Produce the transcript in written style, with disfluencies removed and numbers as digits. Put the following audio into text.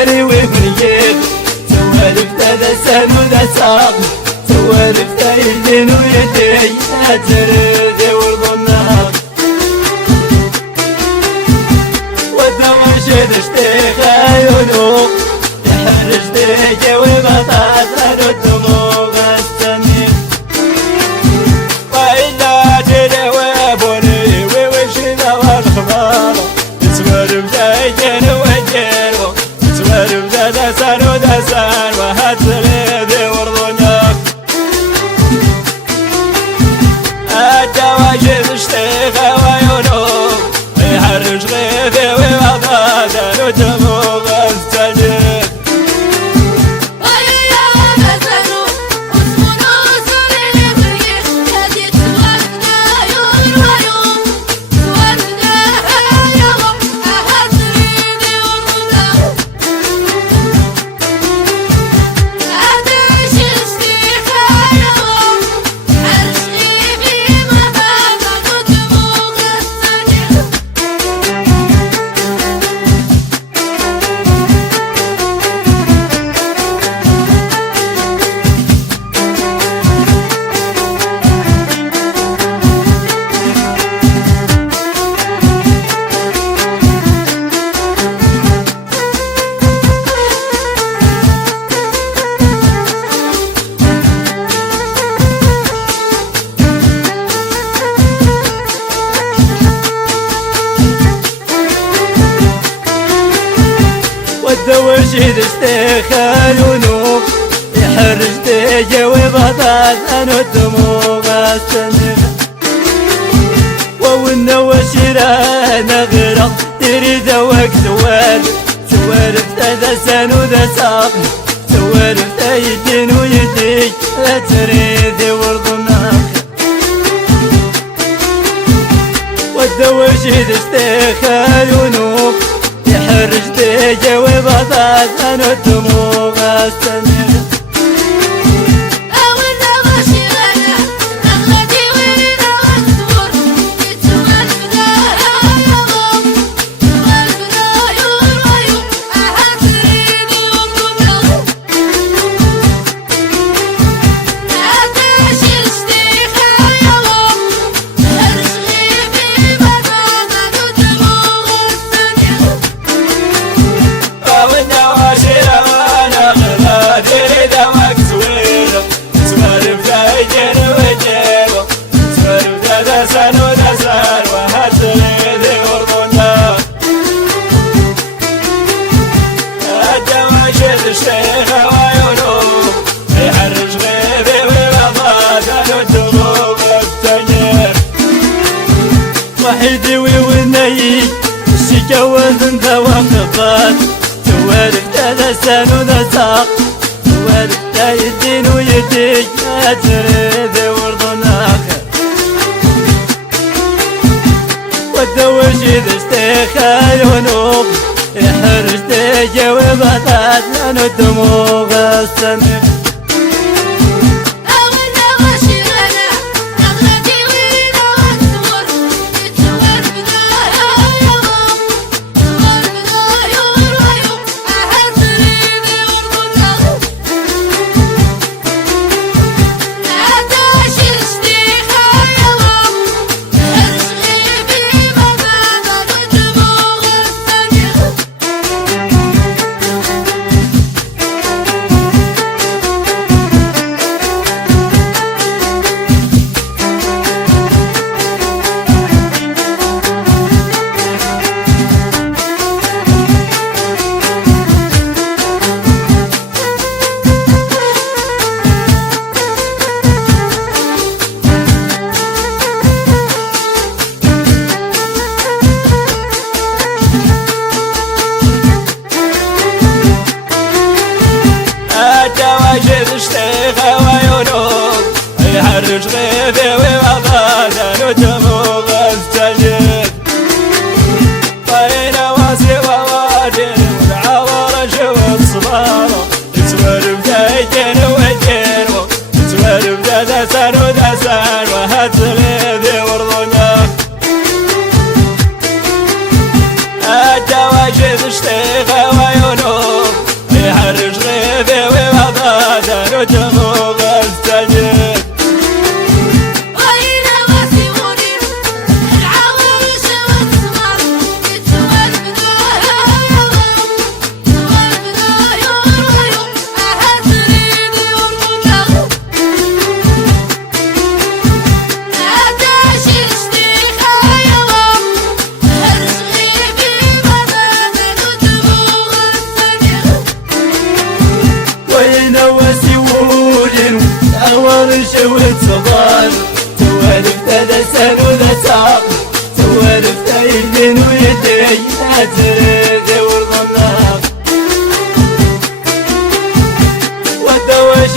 ثري وبنيك سوالف ذا سن وذا ساق سوالف ذا يدين ويدي أترد والظناق ودوشد اشتيخ عيونو يحرج ديك وبطاط أنا الدموع السمين وإلا تدوى بني ووشنا والخبار سوالف ذا يدين ويدين سوالف ذا سن وذا سن وهترد والظناق الدواجد اشتيخ وعيونو يحرج غيبي وبطاط أنا الدموع السمين والدوشيد اشتيخ عيونو يحرج ديجي وبطاط أنا الدموع السمين والنواشيرة نغرق تريد وقت سوالف ذا سن وذا ساق سوالف ذا يدين ويديك لا تريد والظناق والدوشيد اشتيخ عيونو يحرج ديجي وبطاط أنا الدموع السمين الشيخ وعيونو يحرج غيبي وبطاط أنا الدموع السمين وحيدي وونيك الشيكا وذن ذا وقفات سوالف ذا سن وذا ساق سوالف ذا يدين ويديك أتريد والظناق والدوشيد اشتيخ عيونو يحرج ديجي وبطاط أنا الدموع السمين تريدي ورضنا ودوش